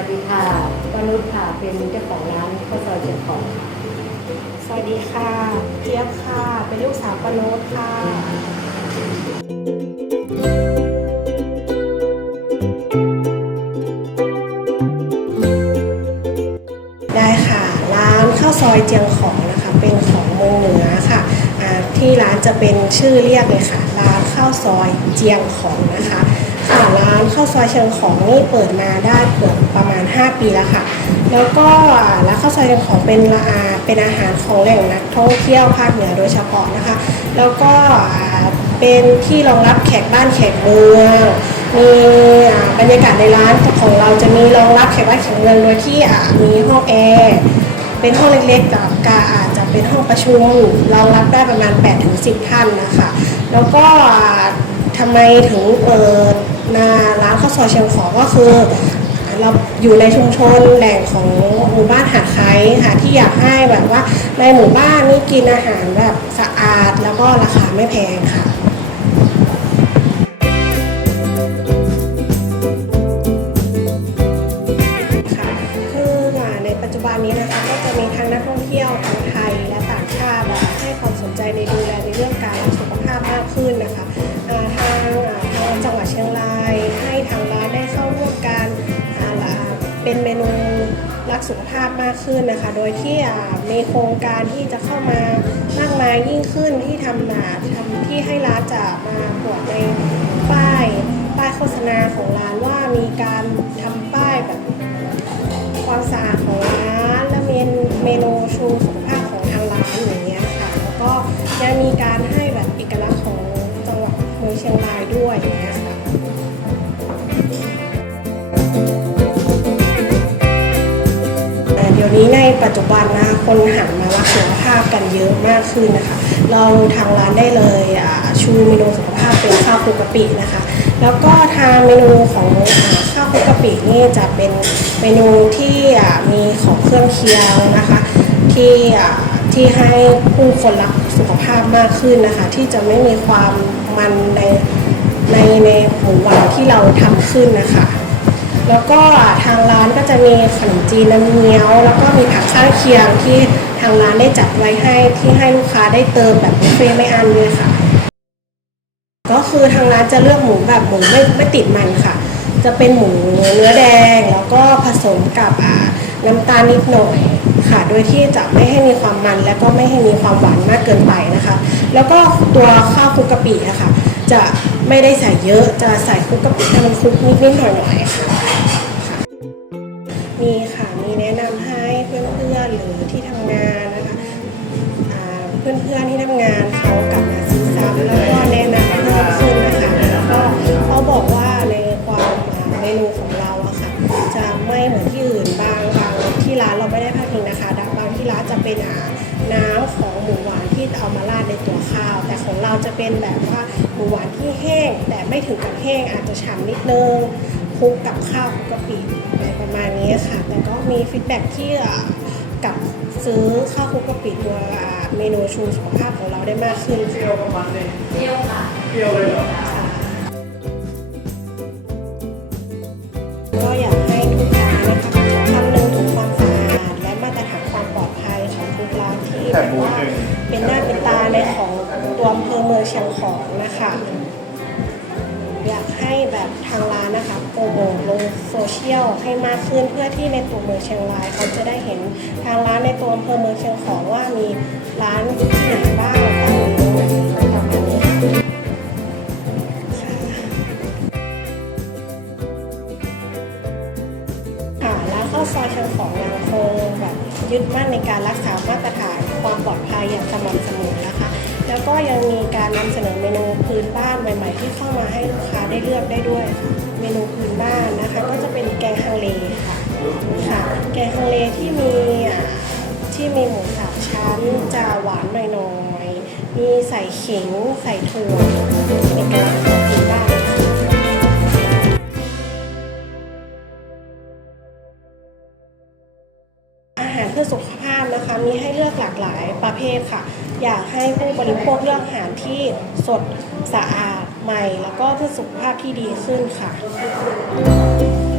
วัสดีค่ะปนุชค่ะ เป็นเจ้าของร้านข้าวซอยเชียงของค่ะสวัสดีค่ะเจี๊ยบค่ะ เป็นลูกสาวปาโนตค่ะ ได้ค่ะ ร้านข้าวซอยเจียงของนะคะ เป็นของเมืองเหนือค่ะอ่าที่ร้านจะเป็นชื่อเรียกเลยค่ะ ร้านข้าวซอยเจียงของนะคะ ค่ะร้านข้าวซอยเชียงของนี่เปิดมาได้เกือบประมาณ 5 ปีแล้วค่ะ แล้วก็ร้านข้าวซอยเชียงของเป็นอาเป็นอาหารของแหล่งนักท่องเที่ยวภาคเหนือโดยเฉพาะนะคะ แล้วก็เป็นที่รองรับแขกบ้านแขกเมืองมีบรรยากาศในร้านของเราจะมีรองรับแขกบ้านแขกเมืองโดยที่มีห้องแอร์เป็นห้องเล็กๆกับกาอาจจะเป็นห้องประชุมรองรับได้ประมาณ8-10 ท่านนะคะ แล้วก็ทำไมถึงเปิด นาร้านข้าวซอยเชียงของก็คือ เราอยู่ในชุมชนแหล่งของหมู่บ้านหาดไคค่ะที่อยากให้แบบว่าในหมู่บ้านนี่กินอาหารแบบสะอาดแล้วก็ราคาไม่แพงค่ะคือในปัจจุบันนี้นะคะก็จะมีทั้งนักท่องเที่ยวทั้งไทยและต่างชาติแบบให้ความสนใจในดูแลในเรื่องการสุขภาพมากขึ้นนะคะ ทางร้านได้เข้าร่วมการเป็นเมนูรักสุขภาพมากขึ้นนะคะ โดยที่มีโครงการที่จะเข้ามามากมายยิ่งขึ้นที่ทำมาทำที่ให้ร้านจะมาปวดในป้ายป้ายโฆษณาของร้านว่ามีการทำป้ายแบบความสะอาดของร้านและเมนเมนูชูสุขภาพของทางร้านอย่างเงี้ยค่ะแล้วก็ยังมีการให้แบบเอกลักษณ์ของจังหวัดเมืองเชียงรายด้วยอย่างเงี้ยค่ะ เดี๋ยวนี้ในปัจจุบันนะคะคนหันมารักสุขภาพกันเยอะมากขึ้นนะคะ เราทางร้านได้เลยชูเมนูสุขภาพเป็นข้าวคลุกกะปินะคะ แล้วก็ทางเมนูของข้าวคลุกกะปินี่จะเป็นเมนูที่มีของเครื่องเคียงนะคะที่ที่ให้ผู้คนรักสุขภาพมากขึ้นนะคะ ที่จะไม่มีความมันในในในของหวานที่เราทำขึ้นนะคะ แล้วก็ทางร้านก็จะมีขนมจีนน้ำเงี้ยว แล้วก็มีผักข้างเคียงที่ทางร้านได้จัดไว้ให้ที่ให้ลูกค้าได้เติมแบบบุฟเฟ่ไม่อั้นด้วยค่ะ ก็คือทางร้านจะเลือกหมูแบบหมูไม่ไม่ติดมันค่ะ จะเป็นหมูเนื้อแดง แล้วก็ผสมกับน้ำตาลนิดหน่อยค่ะ โดยที่จะไม่ให้มีความมัน และก็ไม่ให้มีความหวานมากเกินไปนะคะ แล้วก็ตัวข้าวคุกกะปิอะค่ะ จะไม่ได้ใส่เยอะ จะใส่คุกกะปิให้มันคลุกนิดๆหน่อยๆค่ะ หมูหวานที่เอามาราดในตัวข้าว แต่ของเราจะเป็นแบบว่าหมูหวานที่แห้ง แต่ไม่ถึงกับแห้งอาจจะฉ่ำนิดนึงคลุกกับข้าวคลุกกะปิอะไรประมาณนี้ค่ะ แต่ก็มีฟีดแบ็กที่เอ่อกับซื้อข้าวคลุกกะปิตัวอ่าเมนูชูสุขภาพของเราได้มากขึ้นค่ะเปรี้ยวค่ะก็อยากให้ทุกร้านนะคะคำนึงถึงความสะอาดและมาตรฐานความปลอดภัยของทุกร้านที่แบบว่า ในของตัวอำเภอเมืองเชียงของนะคะ อยากให้แบบทางร้านนะคะโปรโมทลงโซเชียลให้มากขึ้นเพื่อที่ในตัวเมืองเชียงรายเขาจะได้เห็นทางร้านในตัวอำเภอเมืองเชียงของว่ามีร้านที่ไหนบ้างตั้งอยู่ตรงไหนประมาณนี้ค่ะค่ะร้านข้าวซอยเชียงของยังคงแบบยึดมั่นในการรักษามาตรฐาน ความปลอดภัยอย่างสม่ำเสมอนะคะ แล้วก็ยังมีการนำเสนอเมนูพื้นบ้านใหม่ ๆ ที่เข้ามาให้ลูกค้าได้เลือกได้ด้วยค่ะเมนูพื้นบ้านนะคะ ก็จะเป็นแกงฮังเลค่ะค่ะ แกงฮังเลที่มีที่มีหมูสามชั้นจะหวานหน่อยๆมีใส่เขิงใส่ถั่วเป็นกลักษณ์ของพื้นบ้านอาหารเพื่อสุขภาพ มีให้เลือกหลากหลายประเภทค่ะ อยากให้ผู้บริโภคเลือกอาหารที่สดสะอาดใหม่ แล้วก็เพื่อสุขภาพที่ดีขึ้นค่ะะ